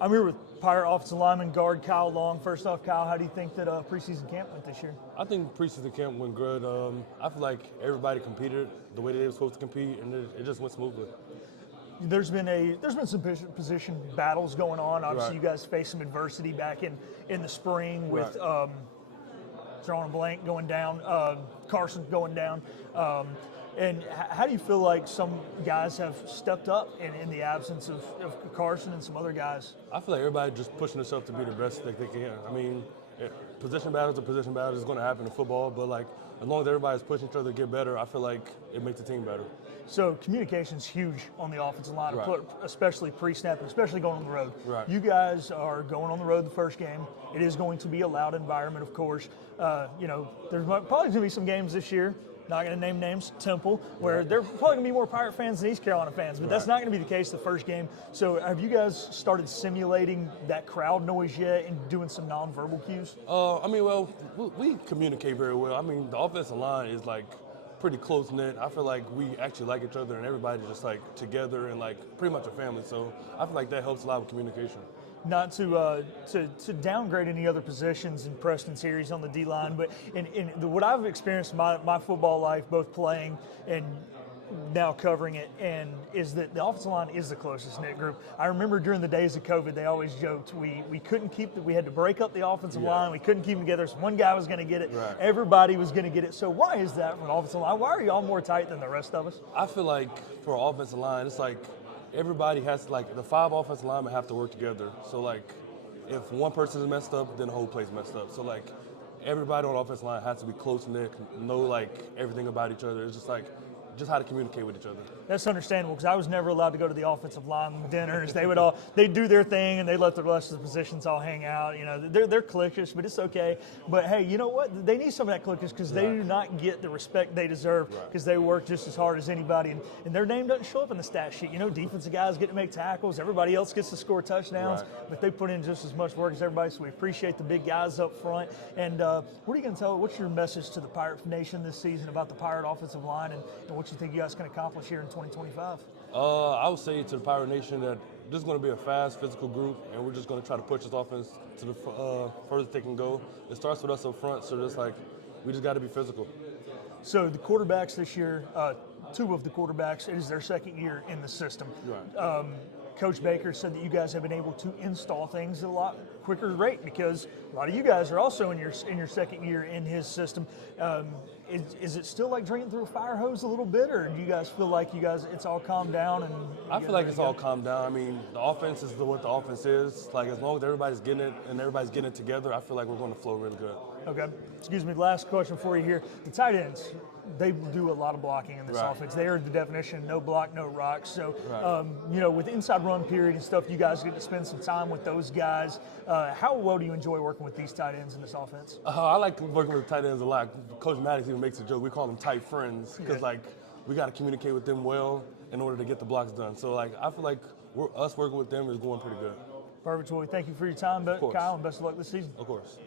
I'm here with Pirate offensive lineman guard Kyle Long. First off, Kyle, how do you think that preseason camp went this year? I think preseason camp went good. I feel like everybody competed the way they were supposed to compete, and it just went smoothly. There's been some position battles going on. Obviously, Right. you guys faced some adversity back in the spring with Right. drawing a blank going down, Carson going down. And how do you feel like some guys have stepped up in the absence of Carson and some other guys? I feel like everybody just pushing themselves to be the best that they can. I mean, position battles are position battles. It's going to happen in football, but like as long as everybody's pushing each other to get better, I feel like it makes the team better. So communication's huge on the offensive line, Right. especially pre-snap, and especially going on the road. Right. You guys are going on the road the first game. It is going to be a loud environment, of course. There's probably going to be some games this year. Not going to name names, Temple, where Right. there are probably going to be more Pirate fans than East Carolina fans, but that's Right. not going to be the case the first game. So have you guys started simulating that crowd noise yet and doing some nonverbal cues? We communicate very well. I mean, the offensive line is like pretty close knit. I feel like we actually like each other, and everybody's just like together and like pretty much a family. So I feel like that helps a lot with communication. Not to downgrade any other positions in Preston series on the D line, but what I've experienced in my football life, both playing and now covering it, and is that the offensive line is the closest knit group. I remember during the days of COVID, they always joked we couldn't we had to break up the offensive line. We couldn't keep them together. So one guy was going to get it. Right. Everybody was going to get it. So why is that from the offensive line? Why are y'all more tight than the rest of us? I feel like for an offensive line, it's like everybody has the 5 offensive linemen have to work together. So like if one person is messed up, then the whole play's messed up. So like everybody on the offensive line has to be close knit, know like everything about each other. It's just how to communicate with each other. That's understandable because I was never allowed to go to the offensive line dinners. They'd do their thing and they let the rest of the positions all hang out. You know, they're cliquish, but it's okay. But hey, you know what? They need some of that cliquish because they do not get the respect they deserve because they work just as hard as anybody. And their name doesn't show up in the stat sheet. You know, defensive guys get to make tackles. Everybody else gets to score touchdowns, but they put in just as much work as everybody. So we appreciate the big guys up front. And what are you going to tell? What's your message to the Pirate Nation this season about the Pirate offensive line and what you think you guys can accomplish here in 2025? I would say to the Pirate Nation that this is going to be a fast, physical group, and we're just going to try to push this offense to the furthest they can go. It starts with us up front, so we just got to be physical. So the quarterbacks this year, 2 of the quarterbacks, it is their second year in the system. Right. Coach Baker said that you guys have been able to install things at a lot quicker rate because a lot of you guys are also in your second year in his system. Is it still like drinking through a fire hose a little bit, or do you guys feel like it's all calmed down? And I feel like it's all calmed down. I mean, the offense is what the offense is. Like as long as everybody's getting it and everybody's getting it together, I feel like we're going to flow really good. Okay. Excuse me. Last question for you here. The tight ends, they do a lot of blocking in this offense. They are the definition of no block, no rock. So, with inside run period and stuff, you guys get to spend some time with those guys. How well do you enjoy working with these tight ends in this offense? I like working with tight ends a lot. Coach Maddox even makes a joke. We call them tight friends because we got to communicate with them well in order to get the blocks done. So I feel like us working with them is going pretty good. Perfect, Joey. Thank you for your time, Kyle, and best of luck this season. Of course.